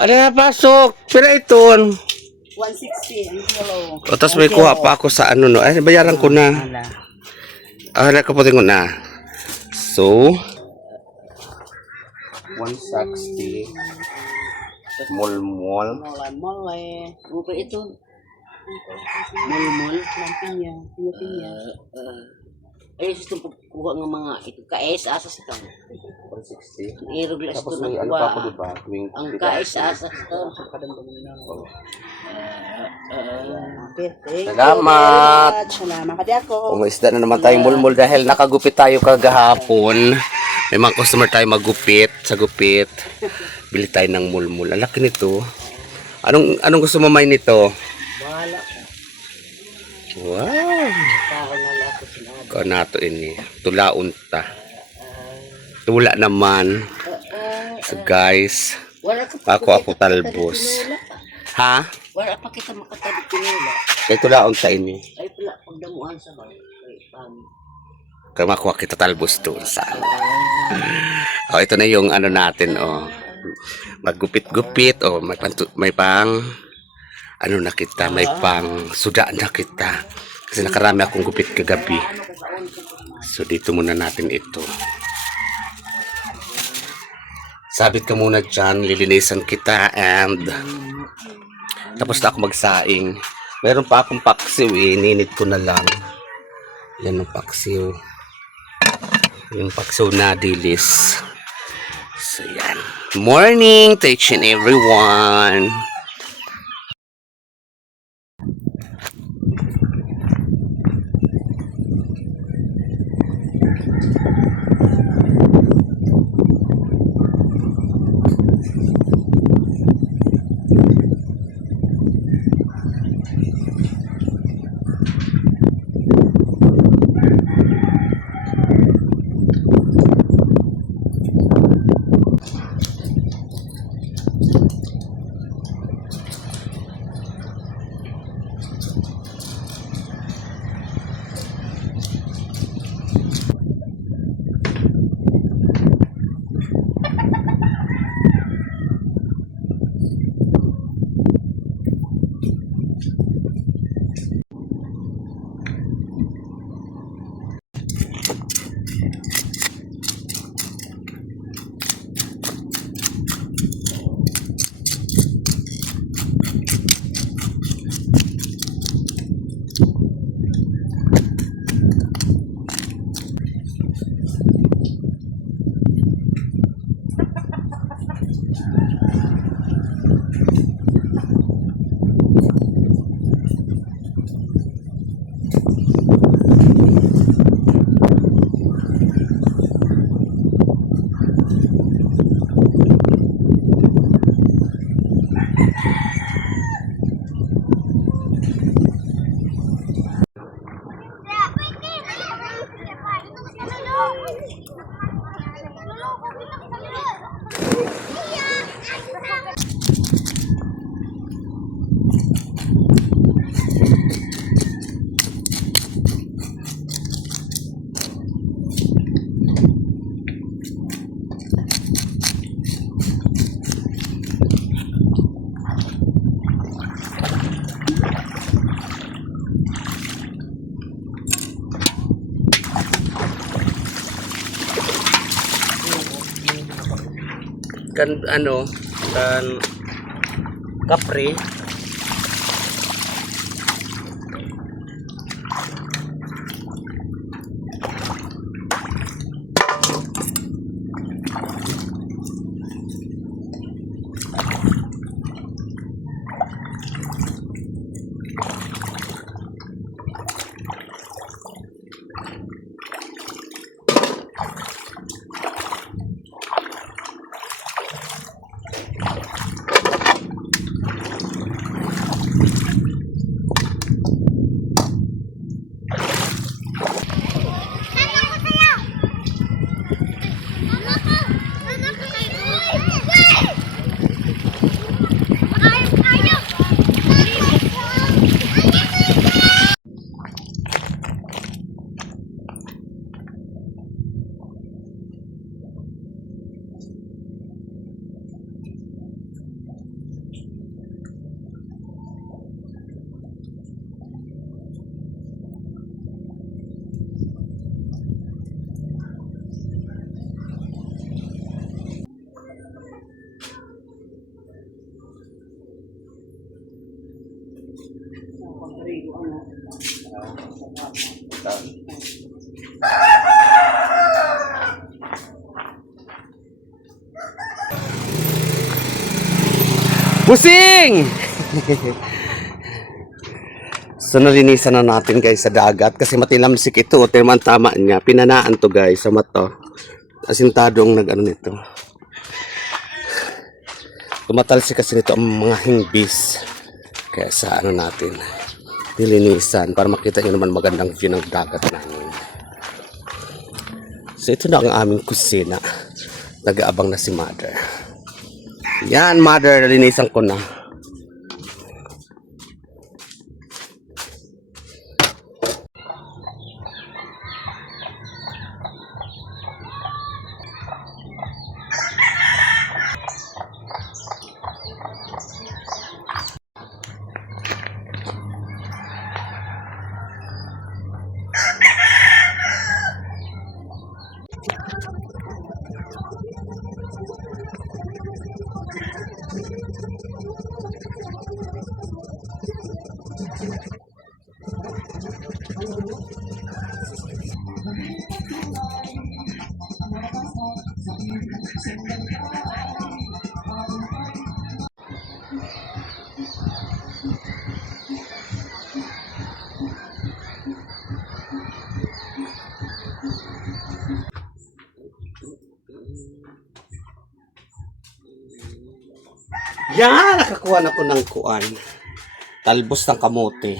Ano na pasok? Pira iton. 160 ang kilo. O, tapos may kuha pa ako sa ano no. Ay, bayaran ko na. Wala. Ah, nakaputin ko na. So, 160. Mulmol. Mole. Buka itu. Mol-mol. Lampinya. Pinya-pinya. Sistem kuha ng mga itu. KS asas ito. 160. Iruglas ito Tapos na may ano pa ako diba? ang KS asas ito. Salamat. Salamat ka di ako. Umaisda na naman tayong mulmol dahil nakagupit tayo kagahapon. May mga customer tayo magupit sa gupit. Bili tayo ng mulmol. Ang laki nito. Anong gusto mo may nito? Bahala ka. Wow. Tao na lang ako sinabi. Kau nato ini. Tulaon ta. Tula naman. So guys, Wala ka ako talbos. Ha? Wala pa kita makatabi pinula. Kay tulaon ta ini. Ay pala pagdamuan sa bahay. Ay pam. Kaya makuha kita talbos doon sa oh, ito na yung ano natin, oh. Maggupit-gupit, oh. May pang, ano na kita, may pang suda na kita. Kasi nakarami akong gupit kagabi. So, dito muna natin ito. Sabit ka muna dyan, lilinisan kita, and tapos na ako magsaing. Meron pa akong paksiw, eh. Ninit ko na lang. Yan ang paksiw. Yung paksiw na dilis. So yan. Morning to each and everyone. Kan ano, kan kapre. Pusing! So nalinisan na natin guys sa dagat kasi matilamsik ito. Tama niya. Pinanaan to guys sa mata. Asintado ang nag-ano nito. Tumatalsik kasi nito ang mga hingbis. Kaya sa ano natin, nilinisan para makita nyo naman magandang view ng dagat namin. So ito na ang aming kusina. Nag-aabang na si Mother. Yan Mother, nalinisan ko na. Yan, nakakuha na ko ng kuan. Talbos ng kamote.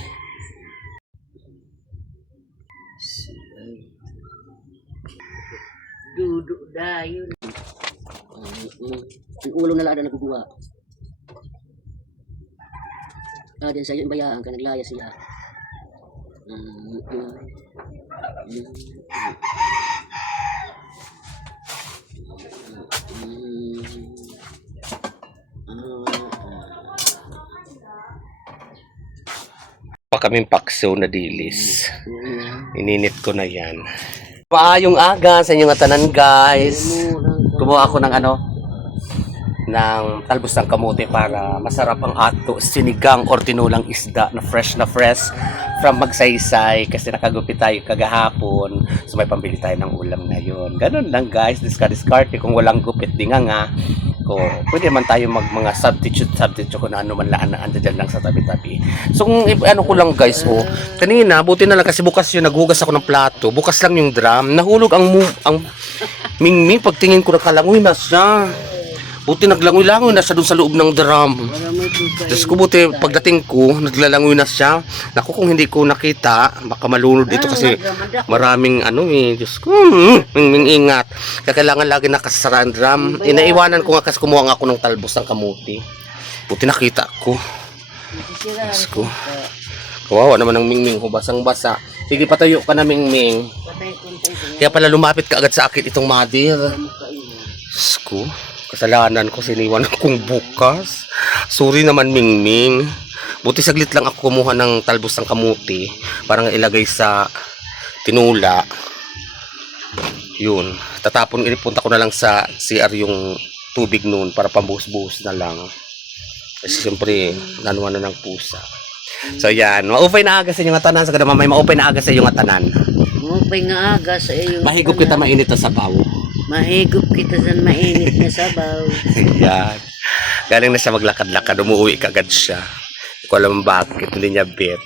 Duduk dayon. Ang ulo na lang na naguguha. Din sa'yo yung bayaan ka, naglaya siya. Pa kaming pakso na dilis. Ininit ko na yan. Maayong aga sa inyong tanan guys. Kumuha ako ng ano, ng talbos ng kamote para masarap ang ato sinigang or tinulang isda na fresh from Magsaysay kasi nakagupit tayo kagahapon, so may pambili tayo ng ulam ngayon. Ganun lang guys, diskarte kung walang gupit di nga ko pwede man tayo mga substitute kung ano man laan na andyan lang sa tabi-tabi. So kung ano ko lang guys, kanina buti na lang kasi bukas yun naghugas ako ng plato, bukas lang yung drum, nahulog ang mingming, pagtingin ko nakalangoy na siya. Buti naglangoy-langoy na siya dun sa loob ng drum. Tapos ko buti pagdating ko, naglalangoy na siya. Naku, kung hindi ko nakita, baka malunod dito kasi maraming ano Diyos ko, ingat. Kaya kailangan lagi nakasara ang drum. Inaiwanan ko nga kasi kumuha nga ako ng talbos ng kamuti. Buti nakita ko. Diyos ko. Kawawa naman ng Mingming, basang-basa. Sige, patayo ka na Mingming. Kaya pala lumapit ka agad sa akin itong Mother. Diyos ko. Kasalanan ko, siniwan akong bukas. Sorry naman Mingming. Buti saglit lang ako kumuha ng talbos ng kamuti para nga ilagay sa tinula. Yun. Tatapon, inipunta ko na lang sa CR yung tubig noon para pambuhos-buhos na lang. Kasi siyempre, nanuwa na ng pusa. So yan, maupay na aga sa inyong tanan. Sa kada mamay, maupay na aga sa inyong tanan. Maupay nga aga sa iyo. Mahigop kita mainit na sabaw. Mahigop kita sa mainit na sabaw. Yan. Galing na siya maglakad-lakad. Umuwi kagad siya. Hindi ko alam bakit. Hindi niya bet.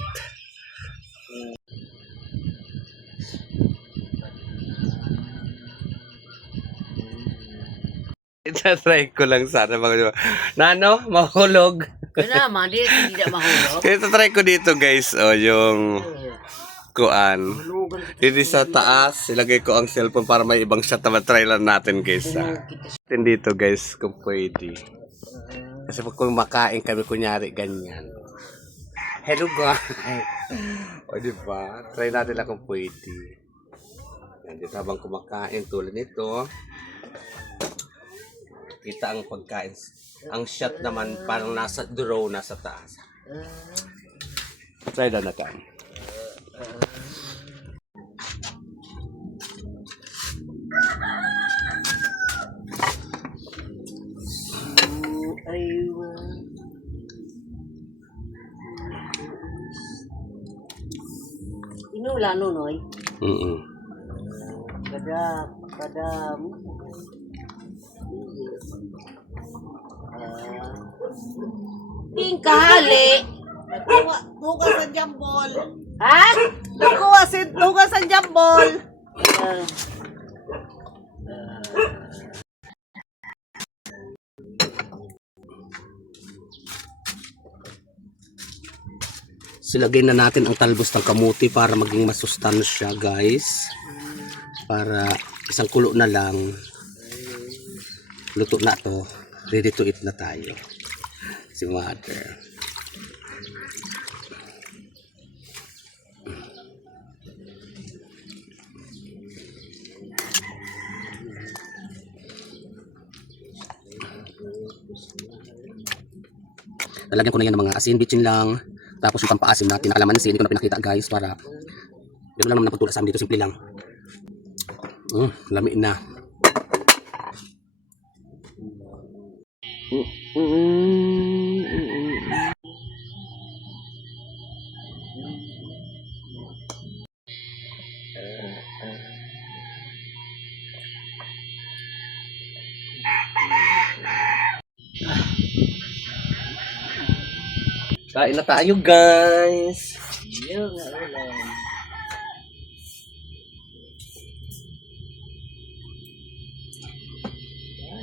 Itatry ko lang sana. Nano, mahulog. Kaya naman, hindi na mahulog. Itatry ko dito guys. O, yung kuan. Dito sa taas, ilagay ko ang cellphone para may ibang shot na matry lang natin guys. Dito guys, kung pwede. Kasi pag kumakain kami, kunyari ganyan. Hello guys. O diba? Try natin lang kung pwede. Yan, dito habang kumakain tulad nito. Kita ang pagkain. Ang shot naman parang nasa draw, nasa taas. Try na natin. Nula, nunoy. Mm. Kadam. Ting kahali. Bukas sa jambol. Ha? Bukas sa jambol. Ah. Silagay na natin ang talbos ng kamuti para maging masustansya, guys. Para isang kulo na lang. Luto na to. Ready to eat na tayo. Si mother. Lalagyan ko na yan ng mga asin, bitchin lang. Tapos yung pampaasim natin na kalamansi, hindi ko na pinakita guys para gano'n lang naman ang pagtula sa amin dito, simple lang. Lami na. Kain na tayo guys. Yun nga ulam.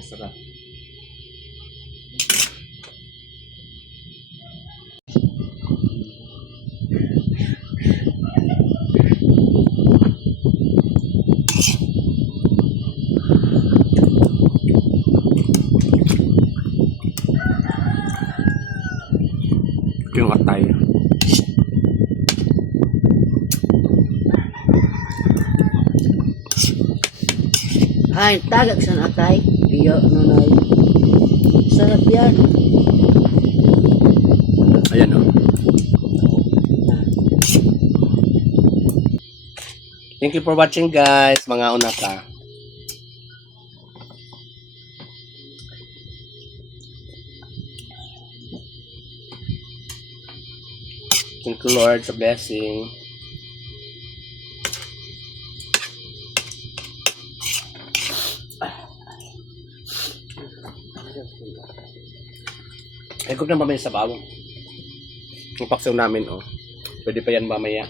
Sarap. Yung atay. Ay, tagak sa natay. Iyo, nunoy. Sarap yan. Ayan o. Thank you for watching guys, mga unaka. Thank you Lord sa blessing. Ay, kung na mamaya sa bawang. Yung paksaw namin, oh. Pwede pa yan mamaya.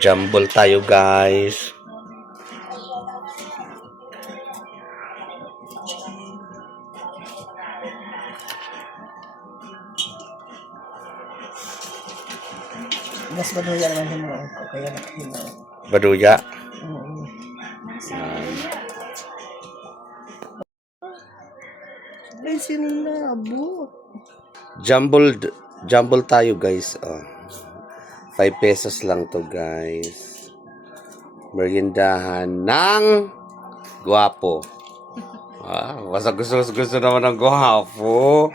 Jumble tayo guys. Mas maduya naman yung mga ko. Kaya nakahinaw. Baduya. Oo. Ay, sinabot. Jumble tayo guys. Oh. 5 pesos lang to guys. Meriendahan ng guwapo. Basta gusto naman ng guwapo.